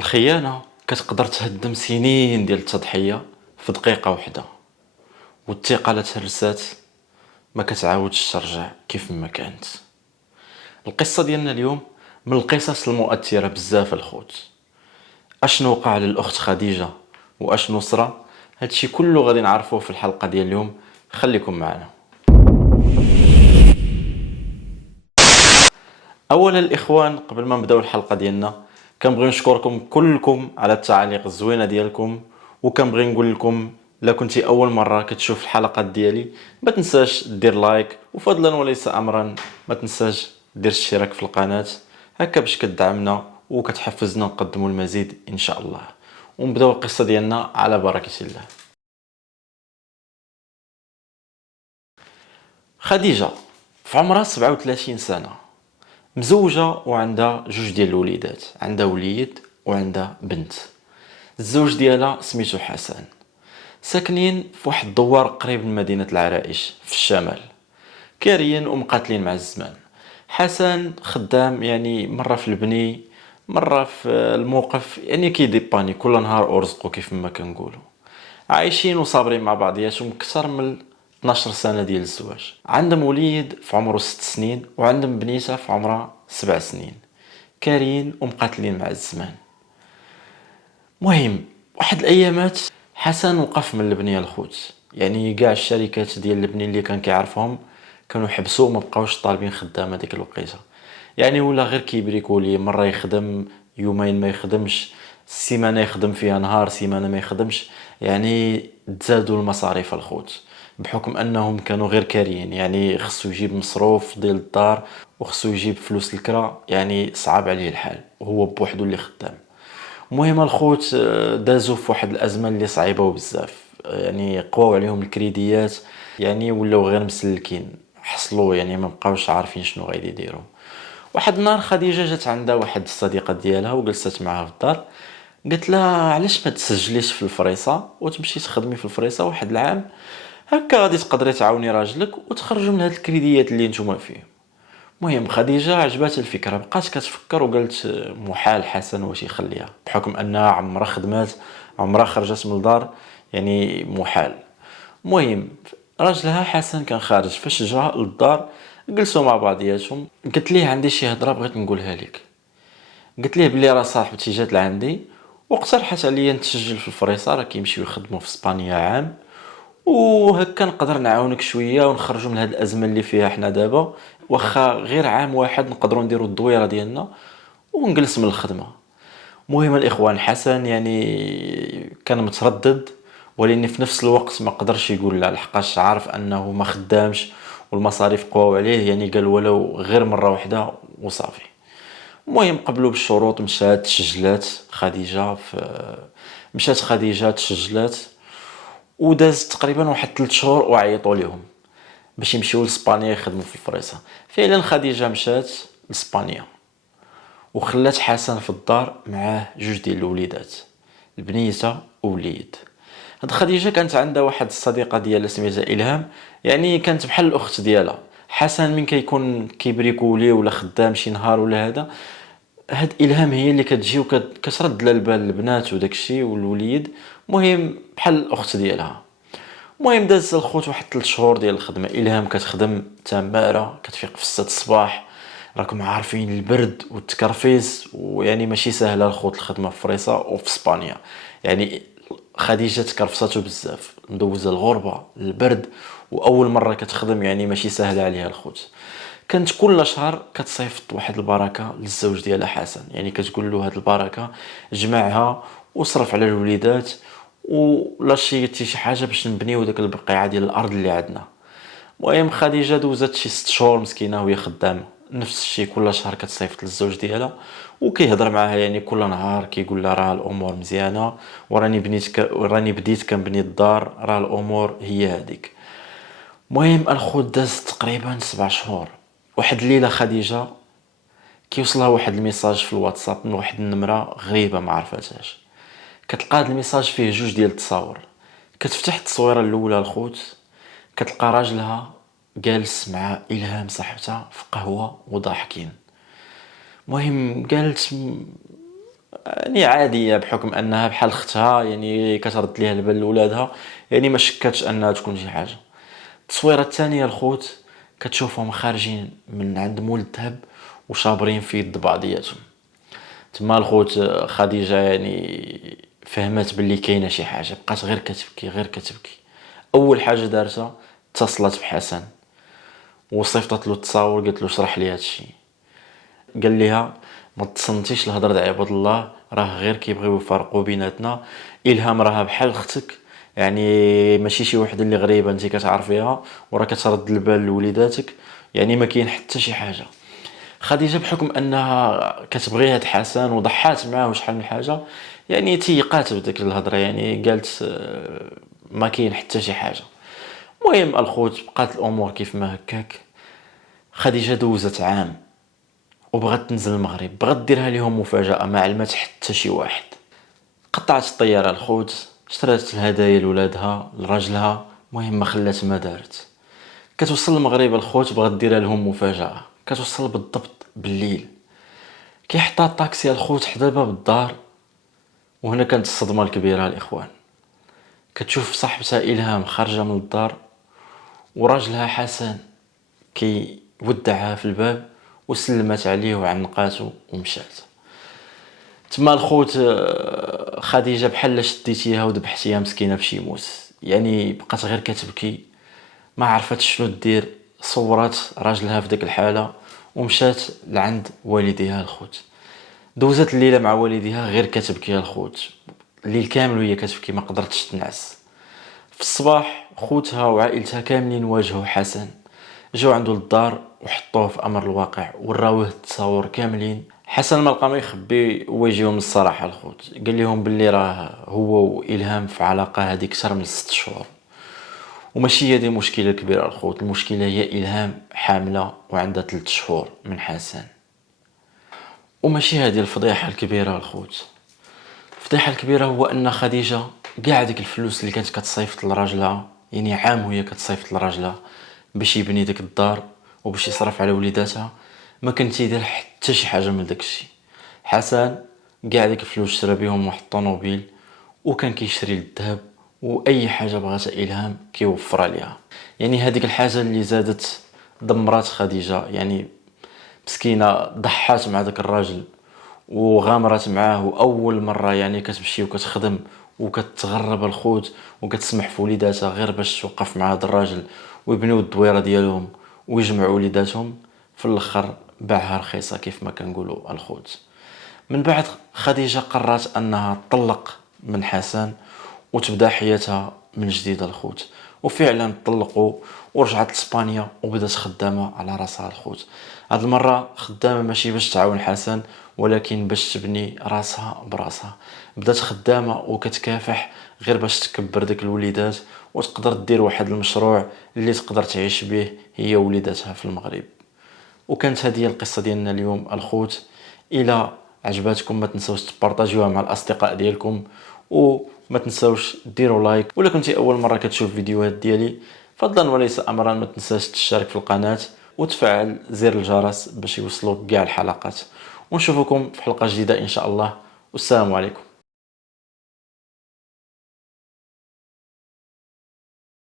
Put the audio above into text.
الخيانة كتقدر تهدم سنين ديال التضحية في دقيقة وحدة، والثقة لا تهرسات ما كتعاودش ترجع كيف ما كانت. القصة ديالنا اليوم من القصص المؤثرة بزاف الخوت. اشنو وقع للأخت خديجة واشنو صرا، هادشي كله غادي نعرفوه في الحلقة ديال اليوم. خليكم معنا. اولا الاخوان، قبل ما نبداو الحلقه ديالنا كنبغي نشكركم كلكم على التعاليق الزوينه ديالكم، وكنبغي نقول لكم الا كنتي اول مره كتشوف الحلقات ديالي ما تنساش دير لايك، وفضلا وليس امرا ما تنساش دير الاشتراك في القناه، هكا باش كتدعمنا وكتحفزنا نقدموا المزيد ان شاء الله. ونبداو القصه ديالنا على بركه الله. خديجه في عمرها 37 سنه، مزوجة وعندها جوج ديال الوليدات، عندها وليد وعندها بنت. الزوج ديالها سميتو حسن، ساكنين في واحد الدوار قريب من مدينة العرائش في الشمال، كاريين ومقاتلين مع الزمان. حسن خدام، يعني مرة في البني مرة في الموقف، يعني كيديباني كل نهار ورزقو كيف ما كنقولوا. عايشين وصابرين مع بعضياتهم كثر من 12 سنة ديال الزواج. عندهم وليد في عمره 6 سنين وعندهم بنيته في عمرها 7 سنين، كارين ومقاتلين مع الزمان. مهم واحد الايامات حسن وقف من البنيه الخوت، يعني كاع الشركات ديال البني اللي كان كيعرفهم كانوا حبسوا وما بقاوش طالبين خدامه ديك الوقيته. يعني ولا غير كيبريكولي، مره يخدم يومين ما يخدمش، السيمانه يخدم فيها نهار سيمانه ما يخدمش. يعني تزادوا المصاريف الخوت بحكم انهم كانوا غير كاريين، يعني خصو يجيب مصروف ديال الدار وخصو يجيب فلوس الكرا، يعني صعب عليه الحال وهو بوحدو اللي خدام. المهم الخوت دازوا في واحد الازمه اللي صعيبه بزاف، يعني قواو عليهم الكريديات، يعني ولاو غير مسلكين، حصلوا يعني ما بقاوش عارفين شنو غادي يديروا. واحد النهار خديجه جات عندها واحد الصديقه ديالها وجلست معها في الدار، قالت لها علاش ما تسجليش في الفريصه وتمشي تخدمي في الفريصه واحد العام، هكا غادي تقدري تعاوني راجلك وتخرجوا من هاد الكريديات اللي نتوما فيهم. المهم خديجة عجبات الفكرة، بقات كتفكر وقالت محال حسن واش يخليها بحكم انها عمرها خدمات عمرها خرجت من الدار، يعني محال. المهم راجلها حسن كان خارج، فاش جا للدار جلسوا مع بعضياتهم، قلت ليه عندي شي هضره بغيت نقولها لك. قلت ليه بلي راه صاحبتي جات لعندي واقترحت عليا نتسجل في الفريسا، راه كيمشيو يخدموا في اسبانيا عام، وهكا نقدر نعاونك شويه ونخرجوا من هاد الازمه اللي فيها حنا دابا، واخا غير عام واحد نقدروا نديروا الدويره ديالنا ونجلس من الخدمه. مهم الاخوان حسن يعني كان متردد، ولكن في نفس الوقت ما قدرش يقول لا، لحقاش عارف انه ما خدامش والمصاريف قواو عليه، يعني قال ولو غير مره واحده وصافي. المهم قبلوا بالشروط، مشات تسجلات خديجه مشات خديجه تسجلات، ودازت تقريبا واحد 3 شهور وعيطوا لهم باش يمشيو لاسبانيا يخدموا في الفريسه. فعلا خديجه مشات لاسبانيا وخلات حسن في الدار معاه جوج ديال الوليدات، البنيته ووليد. هاد خديجه كانت عندها واحد الصديقه ديالها سميتها الهام، يعني كانت بحال الاخت ديالها. حسن من كيكون كيبريكولي ولا خدام شي نهار ولا هذا، هاد الهام هي اللي كتجي وكترد لها البال البنات وداكشي والوليد، مهم بحال الاخت ديالها. المهم داز الخوت واحد 3 شهور ديال الخدمه، الهام كتخدم تماره، كتفيق في 6 الصباح، راكم عارفين البرد والتكرفيس، ويعني ماشي سهله الخوت الخدمه في فرنسا وفي اسبانيا. يعني خديجه تكرفصاتو بزاف، مدوزه الغربه البرد، واول مره كتخدم يعني ماشي سهله عليها الخوت. كانت كل شهر كتصيفط واحد البركه للزوج ديالها حسن، يعني كتقول له هاد البركه جمعها وصرف على الوليدات ولا شي حاجه باش نبنيو داك البقيعه ديال الارض اللي عندنا. المهم خديجه دوزت شي 6 شهور مسكينه وهي خدامه، نفس الشيء كل شهر كتصيفط للزوج ديالها وكيهضر معاها، يعني كل نهار كيقول لها راه الامور مزيانه، وراني بديت كنبني الدار، راه الامور هي هذيك. المهم الخوت داز تقريبا 7 شهور. واحد الليله خديجه كيوصلها واحد الميساج في الواتساب من واحد النمره غريبه ما عرفتهاش. كتلقى هاد الميساج فيه جوج ديال التصاور، كتفتح التصويره الاولى الخوت كتلقى راجلها جالس مع الهام صاحبتها في قهوه وضاحكين. المهم قالت يعني عاديه بحكم انها بحال اختها، يعني كترد ليها البال لولادها، يعني ما شكاتش انها تكون شي حاجه. التصويره الثانيه الخوت كتشوفهم خارجين من عند مول الذهب وشابرين في يد بعضياتهم. تما الخوت خديجه يعني فهمت باللي كاينه شي حاجه، بقات غير كتبكي غير كتبكي. اول حاجه دارتها اتصلت بحسن وصيفطت له التصاور، قالت له شرح لي هادشي. قال ليها ما تصنتيش الهضره د عباد الله، راه غير كيبغيو يفرقوا بيناتنا. الهام راها بحال اختك، يعني ماشي شي وحده اللي غريبه انت كتعرفيها وراه كترد البال لوليداتك، يعني ما كاين حتى شي حاجه. خديجه بحكم انها كتبغي هاد حسن وضحات معاه شحال من حاجه، يعني تيقات بديك الهضره، يعني قالت ما كاين حتى شي حاجه. المهم الخوت بقات الامور كيف ما هكاك. خديجه دوزت عام وبغات تنزل المغرب، بغات ديرها ليهم مفاجاه، ما علمت حتى شي واحد. قطعت الطياره الخوت، اشترات الهدايا لولادها لراجلها، المهم ما خلات ما دارت. كتوصل المغرب الخوت بغات ديرها لهم مفاجاه، كتوصل بالضبط بالليل. كيحطها الطاكسي الخوت حدا باب الدار، وهنا كانت الصدمه الكبيره الاخوان. كتشوف صاحبتها الهام خارجه من الدار وراجلها حسن كي ودعها في الباب وسلمت عليه وعنقاته ومشات. تما الخوت خديجه بحال شديتيها وذبحتيها مسكينه بشي موس، يعني بقات غير كتبكي ما عرفتش شنو دير. صورات راجلها في ديك الحاله ومشات لعند والديها الخوت. دوزت الليله مع والديها غير كتبكي الخوت، الليل كامل وهي كتبكي ما قدرتش تنعس. في الصباح خوتها وعائلتها كاملين واجهوا حسن، جاو عنده للدار وحطوه في امر الواقع وراوه التصاور كاملين. حسن ما لقى ما يخبي ويجيهم الصراحه الخوت، قال لهم باللي راه هو والهام في علاقه هذيك اكثر من 6 شهور، وماشي هي دي مشكله كبيره الخوت. المشكله هي الهام حامله وعندها 3 شهور من حسن. وماشي هذه الفضيحه الكبيره الخوت. الفضيحه الكبيره هو ان خديجه كاع ديك الفلوس اللي كانت كتصيفط لراجلها، يعني عام وهي كتصيفط لراجلها باش يبني ديك الدار وباش يصرف على وليداتها، ما كان تيدير حتى شي حاجه من داكشي. حسن كاع ديك الفلوس شرا بهم واحد الطوموبيل وكان كيشري الذهب واي حاجه بغاتها الهام كيوفرها ليها. يعني هذيك الحاجه اللي زادت دمرات خديجه، يعني مسكينه ضحات مع داك الراجل وغامرت معاه، واول مره يعني كتمشي وكتخدم وكتغرب الخوت وكتسمح في وليداتها غير باش توقف مع هذا الراجل ويبنيو الدويره ديالهم ويجمعوا وليداتهم. في الاخر باعها رخيصه كيف ما كنقولوا الخوت. من بعد خديجه قررت انها تطلق من حسن وتبدا حياتها من جديد الخوت. وفعلا طلقوا ورجعت لاسبانيا وبدات خدامه على راسها الخوت. هاد المره خدامه ماشي باش تعاون حسن ولكن باش تبني راسها براسها. بدات خدامه وكتكافح غير باش تكبر ديك الوليدات وتقدر دير واحد المشروع اللي تقدر تعيش به هي وليداتها في المغرب. وكانت هذه القصه ديالنا اليوم الخوت. الى عجباتكم ما تنساوش تبارطاجيوها مع الاصدقاء ديالكم، وما تنساوش ديروا لايك. ولا كنتي اول مره كتشوف فيديوهات ديالي فضلا وليس امرا ما تنساش تشترك في القناه وتفعل زر الجرس باش يوصلوك كاع الحلقات. ونشوفكم في حلقه جديده ان شاء الله، والسلام عليكم.